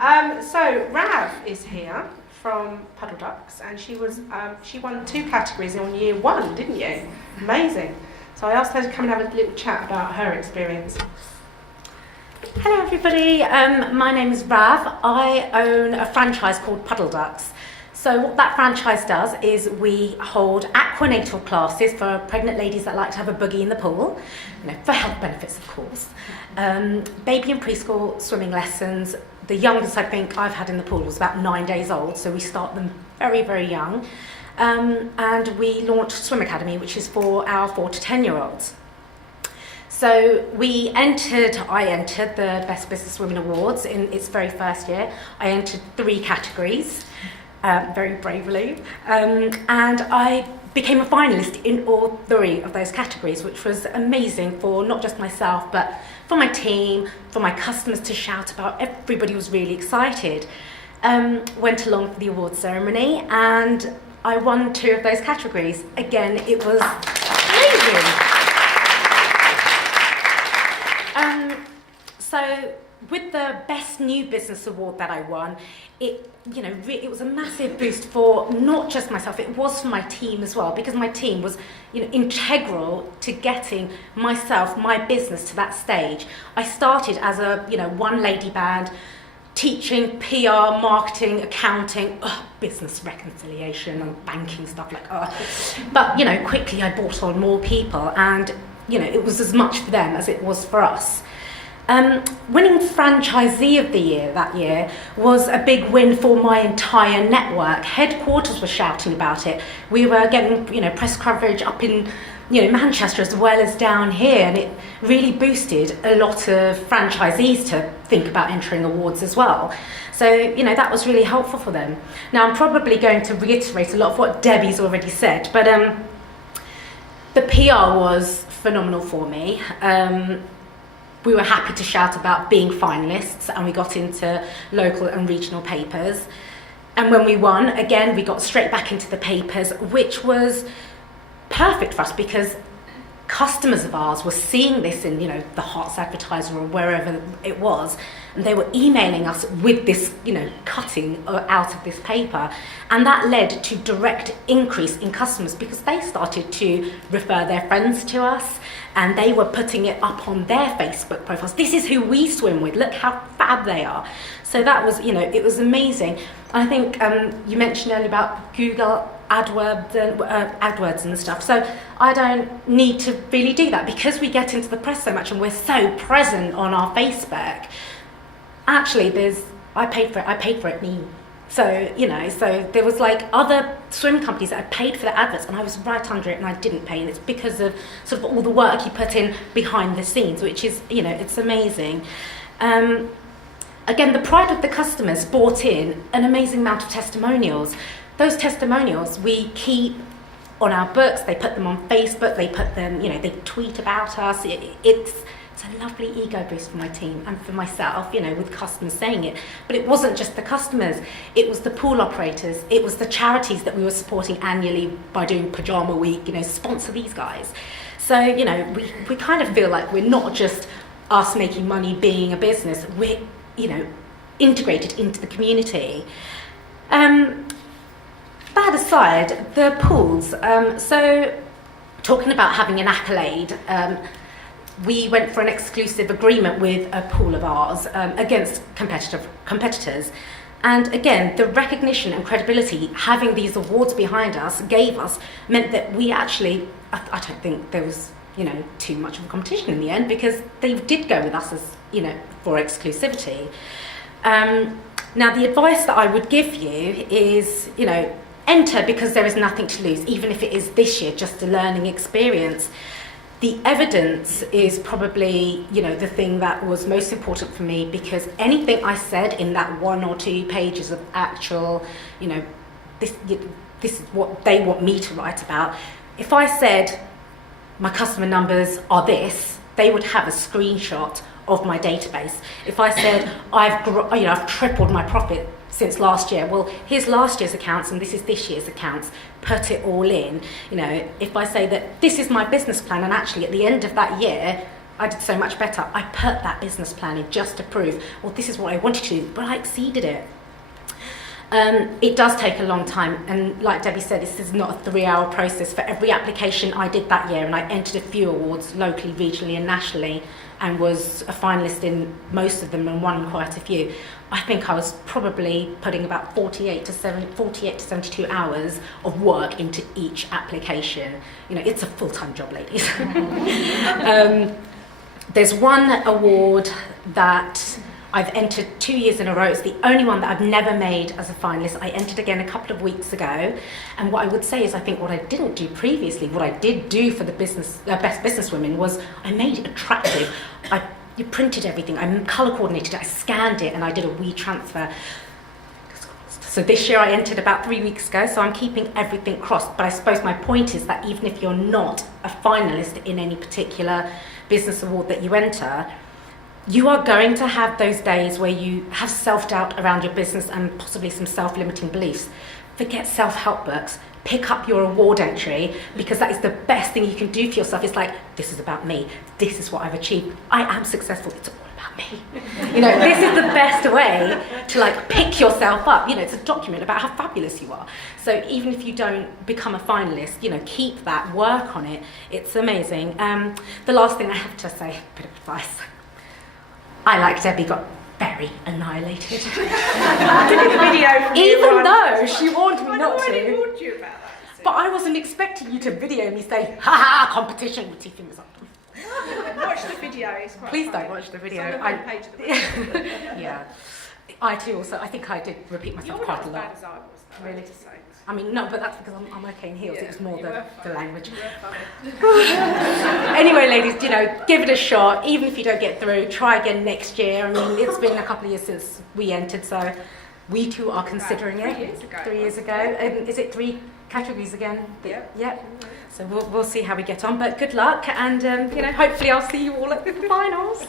So Rav is here from PuddleDucks, and she won 2 categories on year 1, didn't you? Amazing. So I asked her to come and have a little chat about her experience. Hello everybody, my name is Rav. I own a franchise called PuddleDucks. So what that franchise does is we hold aquanatal classes for pregnant ladies that like to have a boogie in the pool, for health benefits of course. Baby and preschool swimming lessons. The youngest I think I've had in the pool was about 9 days old, so we start them very, very young. And we launched Swim Academy, which is for our 4 to 10-year-olds. So I entered the Best Business Women Awards in its very first year. I entered 3 categories, very bravely, and I became a finalist in all 3 of those categories, which was amazing for not just myself, but for my team, for my customers to shout about. Everybody was really excited. Went along for the award ceremony, and I won 2 of those categories. Again, it was amazing. So with the Best New Business Award that I won, it was a massive boost for not just myself, it was for my team as well, because my team was integral to getting my business to that stage. I started as a one lady band, teaching PR, marketing, accounting, business reconciliation and banking stuff but quickly I brought on more people, and it was as much for them as it was for us. Winning Franchisee of the Year that year was a big win for my entire network. Headquarters were shouting about it. We were getting press coverage up in Manchester as well as down here, and it really boosted a lot of franchisees to think about entering awards as well. So that was really helpful for them. Now I'm probably going to reiterate a lot of what Debbie's already said, but the PR was phenomenal for me. We were happy to shout about being finalists, and we got into local and regional papers. And when we won, again, we got straight back into the papers, which was perfect for us because customers of ours were seeing this in, the Hearts Advertiser or wherever it was, and they were emailing us with this, cutting out of this paper. And that led to direct increase in customers because they started to refer their friends to us, and they were putting it up on their Facebook profiles. This is who we swim with. Look how fab they are. So that was, it was amazing. I think you mentioned earlier about Google AdWords and stuff. So I don't need to really do that because we get into the press so much and we're so present on our Facebook. Actually, I paid for it me. So, so there was other swim companies that had paid for their adverts, and I was right under it and I didn't pay, and it's because of sort of all the work you put in behind the scenes, which is, it's amazing. Again, the pride of the customers brought in an amazing amount of testimonials. Those testimonials we keep on our books, they put them on Facebook, they put them, they tweet about us. It's a lovely ego boost for my team and for myself, with customers saying it. But it wasn't just the customers, it was the pool operators, it was the charities that we were supporting annually by doing Pajama Week, sponsor these guys. So, we kind of feel like we're not just us making money being a business, we're, integrated into the community. That aside, the pools, so talking about having an accolade, we went for an exclusive agreement with a pool of ours against competitors. And again, the recognition and credibility having these awards behind us meant that we actually, I don't think there was, too much of a competition in the end because they did go with us as, for exclusivity. Now, the advice that I would give you is, enter because there is nothing to lose, even if it is this year, just a learning experience. The evidence is probably, the thing that was most important for me, because anything I said in that 1 or 2 pages of actual, this is what they want me to write about. If I said my customer numbers are this, they would have a screenshot of my database. If I said I've tripled my profit since last year, well, here's last year's accounts and this is this year's accounts, put it all in. If I say that this is my business plan and actually at the end of that year I did so much better. I put that business plan in just to prove, well, this is what I wanted to do, but I exceeded it. It does take a long time, and like Debbie said, this is not a 3-hour process. For every application I did that year, and I entered a few awards locally, regionally and nationally, and was a finalist in most of them and won quite a few. I think I was probably putting about 48 to 72 hours of work into each application. You know, it's a full-time job, ladies. There's one award that I've entered 2 years in a row. It's the only one that I've never made as a finalist. I entered again a couple of weeks ago. And what I would say is, I think what I didn't do previously, what I did do for the Best Businesswomen, was I made it attractive. You printed everything, I colour coordinated it, I scanned it, and I did a WeTransfer. So this year I entered about 3 weeks ago, so I'm keeping everything crossed. But I suppose my point is that even if you're not a finalist in any particular business award that you enter, you are going to have those days where you have self-doubt around your business and possibly some self-limiting beliefs. Forget self-help books. Pick up your award entry, because that is the best thing you can do for yourself. It's like, this is about me. This is what I've achieved. I am successful. It's all about me. You know, this is the best way to like pick yourself up. You know, it's a document about how fabulous you are. So even if you don't become a finalist, you know, keep that, work on it. It's amazing. The last thing I have to say, a bit of advice. I, like Debbie, got very annihilated. I did a video from even though she warned me not to. I warned you about that. But I wasn't expecting you to video me say, ha ha, competition with two fingers up. Watch the video, it's quite Please funny. don't watch the video. It's on the homepage of the website. Yeah. I too also, I think I did repeat myself You're quite not a as lot. bad as I was, though, Really? I have to say. I mean, no, but that's because I'm okay in heels. Yeah, It was more you the were funny. language. You were funny. Anyway, ladies, you know, give it a shot. Even if you don't get through, try again next year. I mean, it's been a couple of years since we entered, so we too are considering About it. 3 years ago. 3 years ago. Is it 3 categories again? Yep. Yep. So we'll see how we get on. But good luck, and you know, hopefully I'll see you all at the finals.